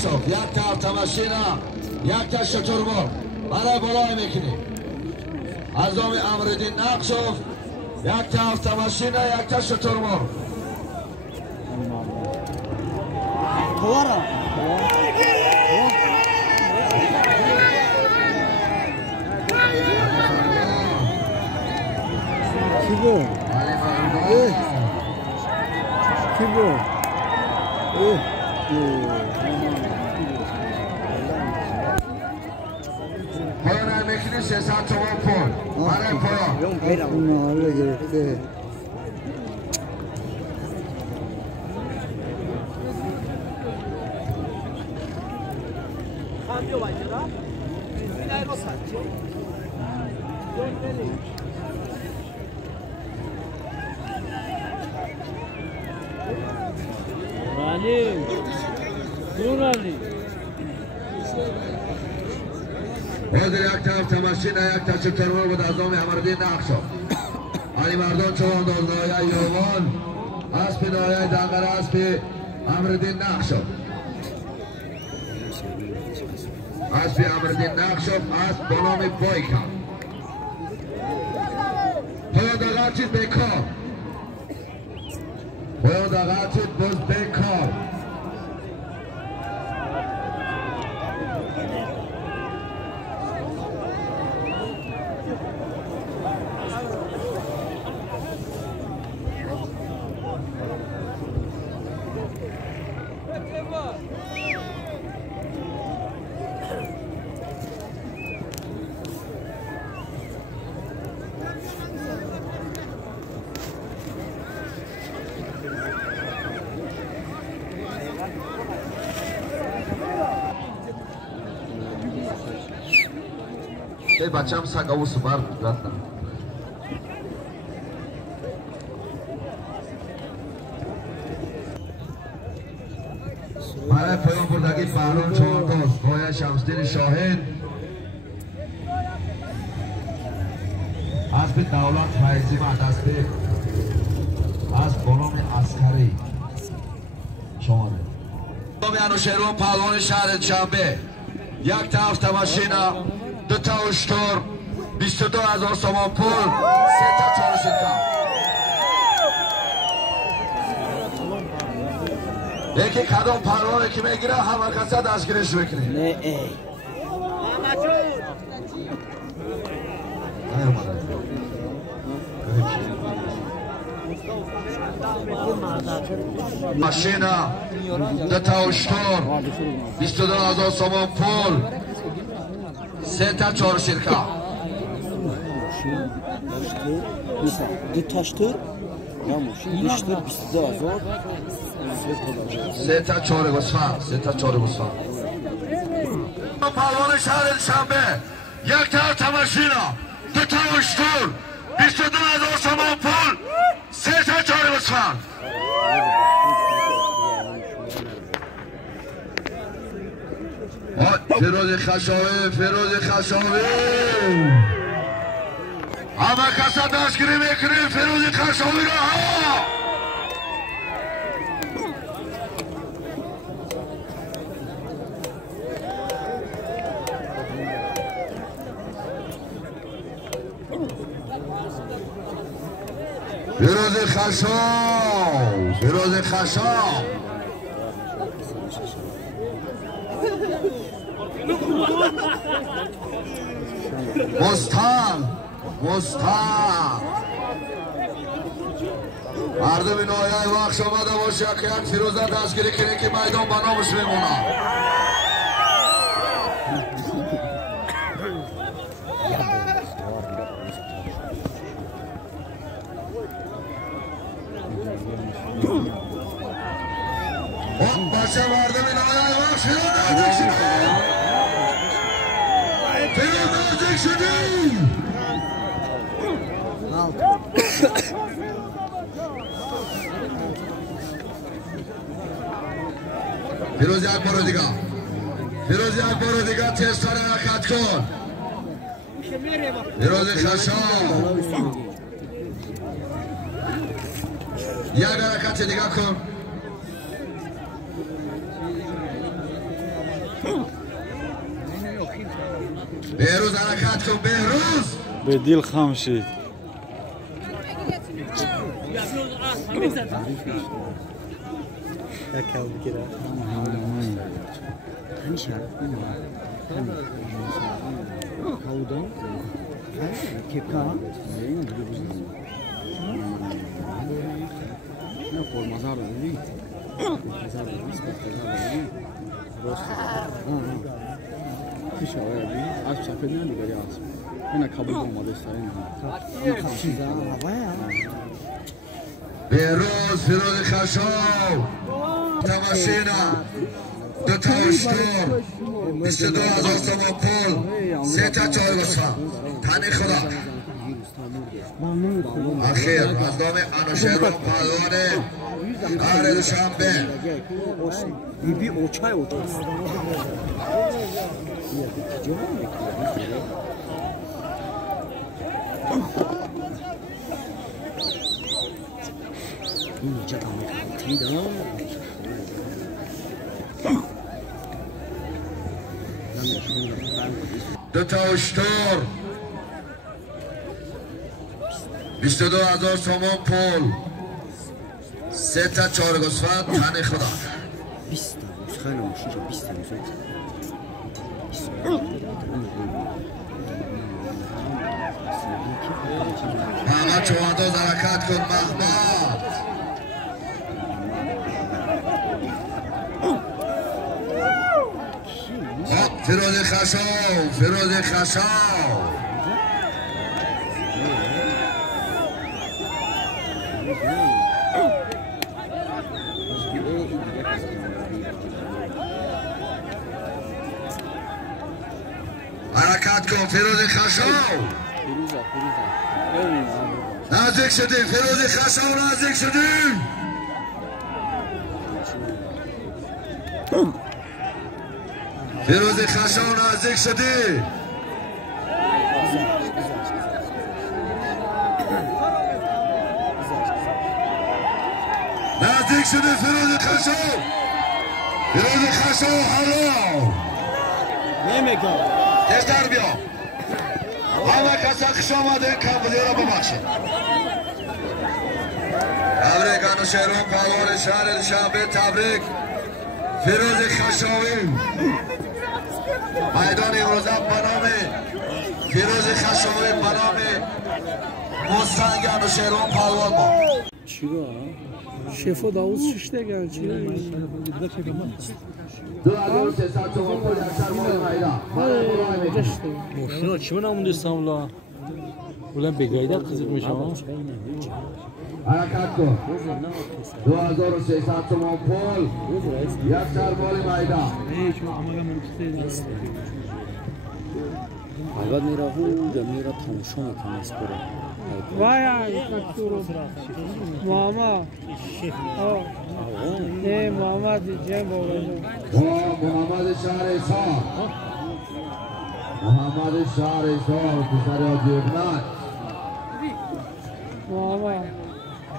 نقشوف یک تا автомашина یک تا شترمرغ برای بالای میکنی از نام امرالدین نقشوف یک تا автомашина یک تا شترمرغ پایان میکنی 300 تومان پول برای پایان حاضر یک تا автомашина یک تا شترمرغ بود از نام امرالدین نقشوف علی مردان چوانداز نایه یوان اسب نایه دنگر اسب امرالدین نقشوف اسب امرالدین نقشوف اسب با نام بایکا پایان دقیقت بیکار پایان دقیقت باز بیکار بچه هم سگ او سپر رفتن برای پایان بردگی بهرام چهارداز پایان شمسدین شاهد اسب دولت فیضی مدسته اسب با نام عسکری شماره نام انوشیروان پهلوان شهر شنبه یک تا автомашина دو تا اشتر 22,000 تومان پول 3 تا چهارشنبه یکی کدام پروانه که میگیره همه کسا دستگیرش بکنی نه ای ماشینا دو تا اشتر 22,000 تومان پول 3 تا چهارشنبه دو تا اشتر یا ماشین اشتر 22,000 3 تا 4 گوسفند 3 تا 4 گوسفند پهلوان شهر شنبه یک تا автомашина دو تا اشتر 22,000 تومان پول 3 تا 4 گوسفند فیروز خشاوی فیروز خشاوی همه کسا دستگیری میکنیم فیروز خشاوی را ها فیروز خشاو فیروز خشاو مستان مردم این آیه وقت آمده باشه که یک فیروزه دستگیری کنه که میدان بنامش میمونه بچه مردم این آیه وقت فیروز نزدیک شدیم فیروز یک بار دیگه فیروز یک بار دیگه تستار حرکت کن فیروز خشام یک حرکت دیگه کن بهروز حرکت کن بهروز به دل خم شید بهروز فیروز خشاب تماشینا دو تا اشتر 22,000 تومان پول 3 تا چهارگوسفند تنی خدا اخیر از نام انوشیروان پهلوان قهر دوشنبه دو تا اشتر 22,000 تومان پول 3 تا چهارگوسفند تنی خدا محمد چوانداز حرکت کن محمد فیروز خشاب فیروز خشاب حرکت کن فیروز خشاب نزدیک شدیم فیروز خشاب نزدیک شدیم فیروز خشاب نزدیک شدیم نزدیک شدیم فیروز خشاب فیروز خشاب حرام نمیگم تشتر بیا همه کسا خوش آمده کمبودی را ببخشید تبریک انوشیروان پهلوان شهر دوشنبه تبریک فیروز خشاوی میدان امروزه به نام فیروز خشاوی به نام مستنگ انوشیروان پهلوان ما شفا داوود ششته گرد چی؟ 2300 تومان پول اکثر مال میدان ماشینا چی نمونده ساملا بلند بگایده قزق میشم حرکت کن 2300 تومان پول اکثر مال میدان اول میره بود میره تماشا میکنه اسپورت وای ماما نه محمد جان محمد شهرستان محمد شهرستان پسر آجیبنان ماما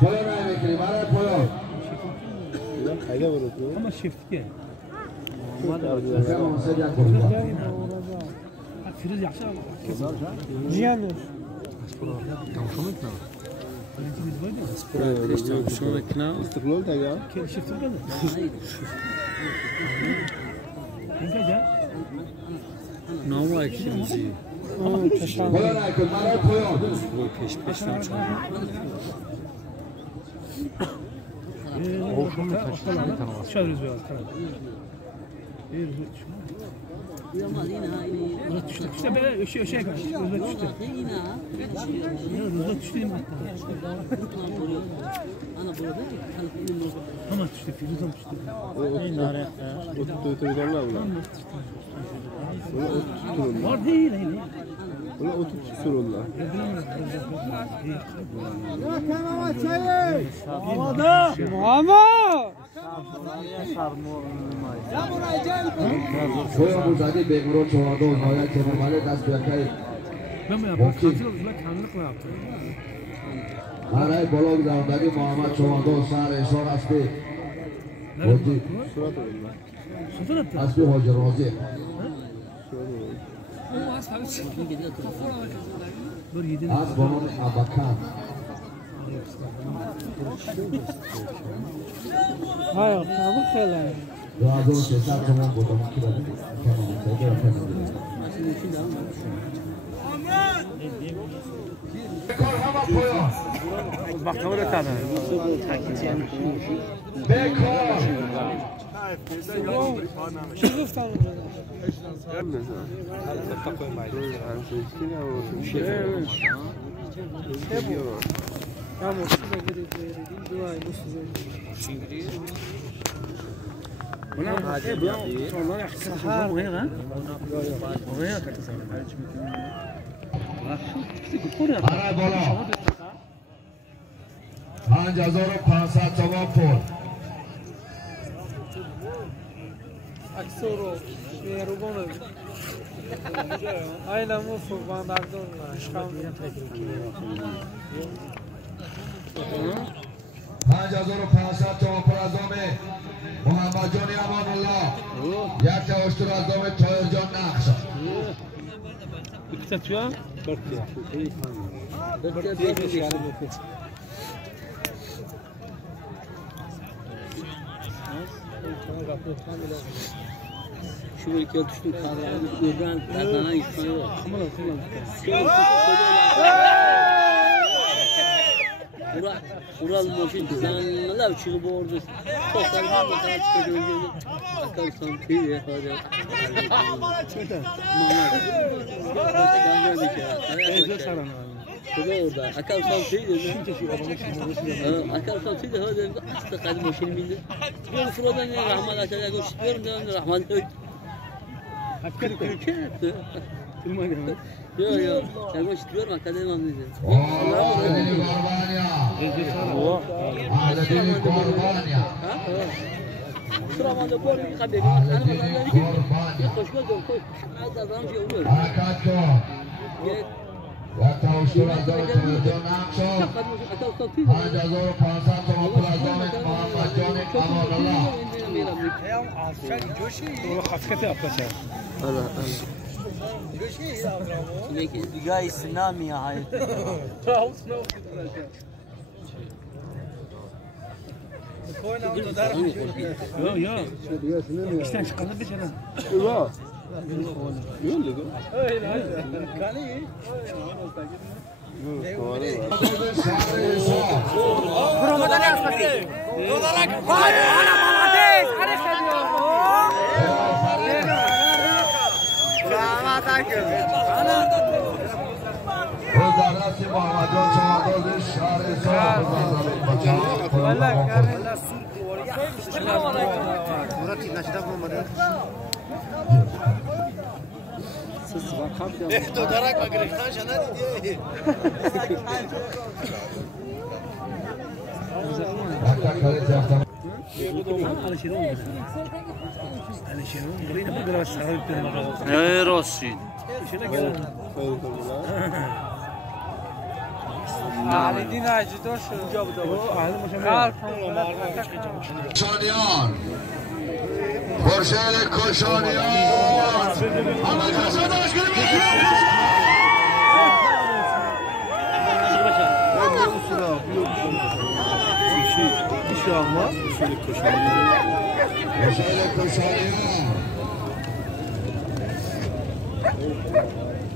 پلو نمیکنی برای پلو خیلی برو تو اما شفتیه فیروز yaxshi jiyandir تماشا میکنم اسپورت تماشا میکنه استقلال دیگه شفتی بده اینجا نام اکشنزی پلو نکن برای پلو پیش نمچه شاید روز بیاد düştü böyle şey kaç rüzgar düştü. Rüzgar düştü mi hatta? Ama düştü rüzgar düştü. Var değil yani. Ola oturup sorunlar. Havada. Ama. شوی آموزادی بگورو چهارده و نهایت کنرماله دست بیاکای برای بلاگ دارندگی محمد چهارده و شهر اشار هستی اسب حاج رازق اسب بانان ابکن ها تمام خیلی 2300 تومان بودم که کنم برای بالا 5500 تومان پول اکسورو میروبونه aynen bu bandardon aşkım 5500 تومان پول از نام محمد جان امان الله یک تا اشتر از نام طاهر جان نقشا Şu ülkeye düştüm kadroları buradan kazanan insan yok. Ural moşin zanneler çıkıp orada tokardan bakana çıkıyor. Akıl santiye hadi. Şurada orada akıl santiye dedi. Akıl santiye hadi hasta kadim moşin bindi. Ben şuradan rahmet ataya gösteriyorum da rahmet yok. Hakkı kırıkçı. Yok. Sen boş diyorum akademi anlayacağım. Ahledini Korbanya. Sıramanda bol bir kabir. Ahledini Korbanya. Koşma dön koş. Az adam şey olur. Hakat kor. یک تا اشتر از نام طاهر جان نقشا 5500 تومان پول از نام محمد جان امان الله Diga İslam ya hayır. Yok. İşten çıkanı bir şey. Yok. Öyle de. Öyle. Kani. Ramadan yapması. Dodarak. Vay ana Mamadez. Arif ediyor. Ramadan geliyor. وزارت محمدان چهارباز شهر سال Vallahi karnına Dodarak bak reklam şana dedi. Rossin. Ali Dinacı doş. کشانیان خورشید کشانیان همه کسا داشت خورشید کشانیان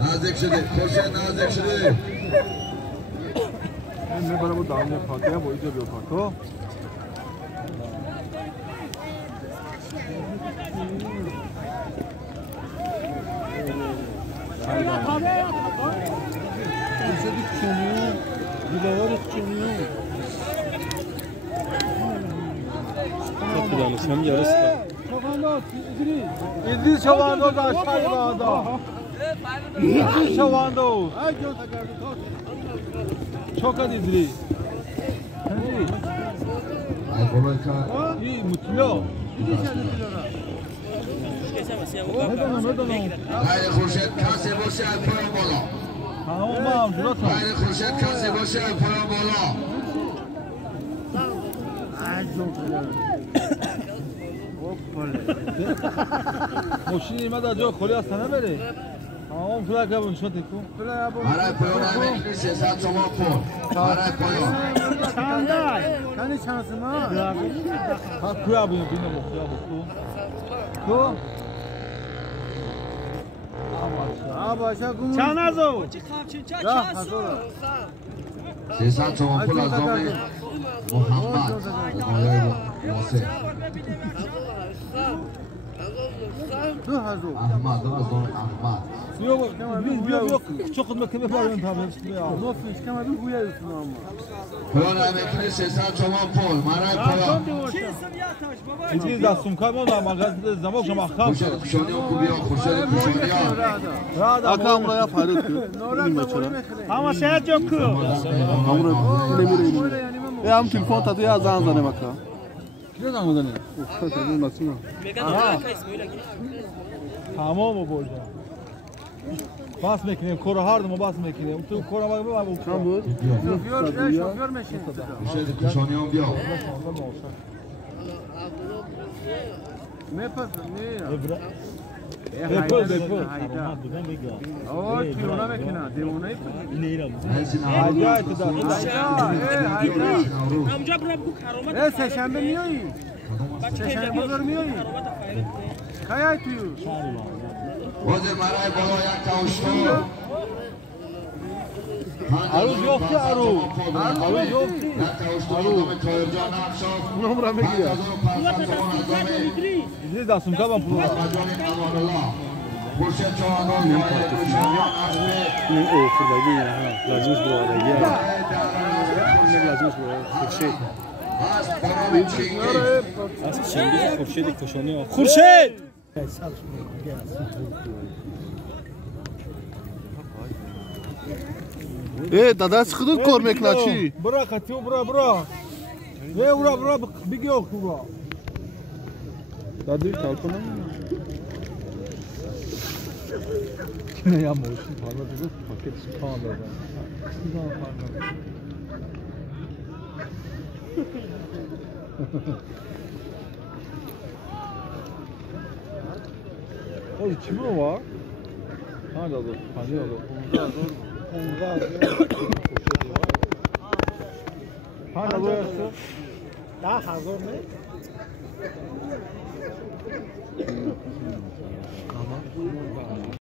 نزدیک شده خورشید نزدیک شده من برای با دامنه پاکه با اینجا بیا پاکو İdris Şavando da aşağıda. İdris Şavando. Çok hadi İdris. Ay kolonka. İyi mutlu. Hayır Khurshid kase باشه از پایان بالا. Tamam Murat. Hayır Khurshid kase باشه از پایان بالا. ماشین ایمد جا خلی از تنه بره تمام پول کبون شما تکو برای پایان همه 300 تومان پول برای پایان کنی چند ما ها کویا بیم بینه بخویا بخو تو چند ازو 300 تومان پول از نام محمد مولای واسه احمد از نام احمد چه خدمت که بفرمایید پایان همه 300 تومان پول برای پایان اینجوری دستم کار ما مغازه زمان شما خام خورشید کشانی و خوبی ها خورشید کشانی ها آقا امرا یا فرید این بچه اما شاید جو کو امرا نمیره هم تلفن تا تو زنگ زنه مکا کی زنگ زنه افتاد این مسئله تمام بود باس میکنیم کورا هارد ما باس میکنیم تو کورا ما کم بود شوفیور میشین خورشید کشانی ها بیا میپس دپو آه تیونا میکنه دیوونه حاجات داد همجا برو بگو کرامت سه‌شنبه میایی سه‌شنبه بزرگ میایی کجای توی وزیر برای بالا یک تاوشتو عروض یافتی عروض یافتی یک تاوشتو نام تایرجان افشاد نمرم بگیره اینجوری دستم کبم پول مجانی امان الله خورشید چوانان کشانیان اصلی این اوفر بگی لازمش برادگی لازمش خورشید هست برام چینگی از چنگیز خورشید کشانی خورشید دادا sıkıdık görmek naçi. Bırak atıyor bırak. Ve bırak bir yok bırak. Dadı kalkana mı? Ne yapıyorsun? Parladı paket sıkanlar. Sıkan parladı. O kimin var? Ha dadı. Hani dadı. ها نباید ده هزار نه